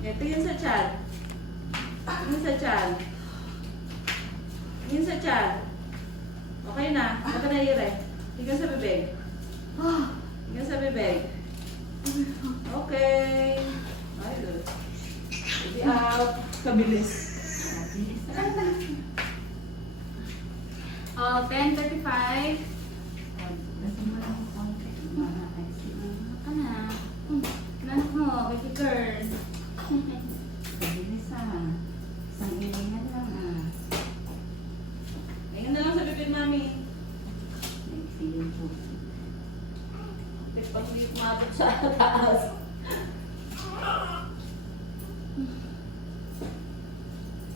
Yeah, tingin sa chan. Tingin sa chan. Tingin sa chan. Okay na. Baka naire. Tingin sa bibig. Tingin sa bibig. Okay. Ay, good. Baby out. Kabilis. Oh, 10:35. Lasing mo lang ang konti. Ka na. Nanak mo, baby girl. Kabilis ah. Isang ilingan lang ah. Tingin na lang sa bibig, mami. Nag-feel po. Pag hindi umabot sa taas.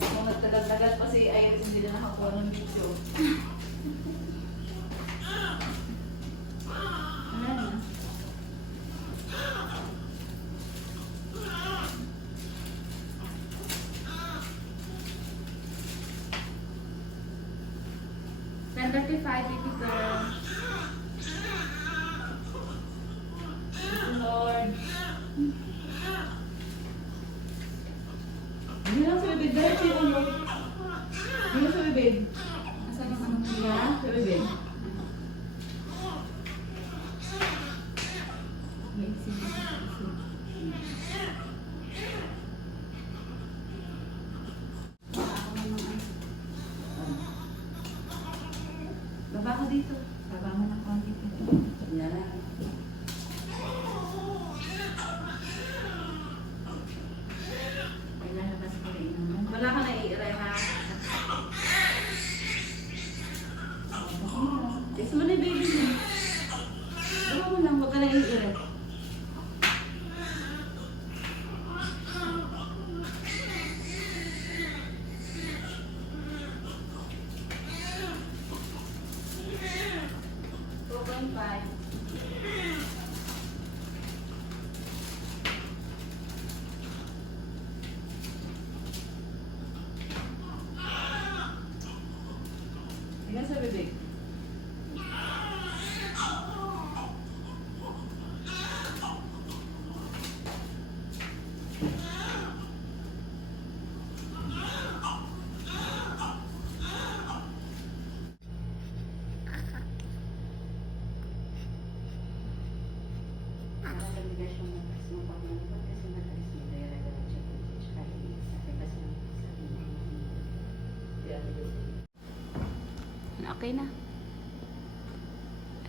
Kung nagtagal-tagal pa si Iris, hindi na nakakuha ng video. Wala na. $10:35, baby girl. Lord. Hindi lang sa bibig. Diretso yung ulo. Hindi lang sa bibig. Asan yung ano mo? Yeah, sa bibig. Wait, sige. Baba ko dito. Baba mo ng konti. Yan. Ay, lalabas ko rin naman. Wala ka naiiray, ha? Kiss mo na yung baby mo. Wala mo lang, huwag ka naiiray. Tingnan sa bibig. Nakakaligas yung matas mo pag nalabas kasi matalis mo dire-diretso po siya. Sakit kasi ang Okay na.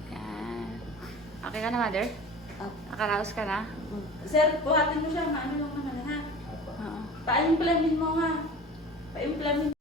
Ayan. Okay ka na, mother? Nakaraos ka na? Sir, buhatin mo siya. Maano lang naman, ha? Oo. Pa-implemin mo, ha? Pa-implemin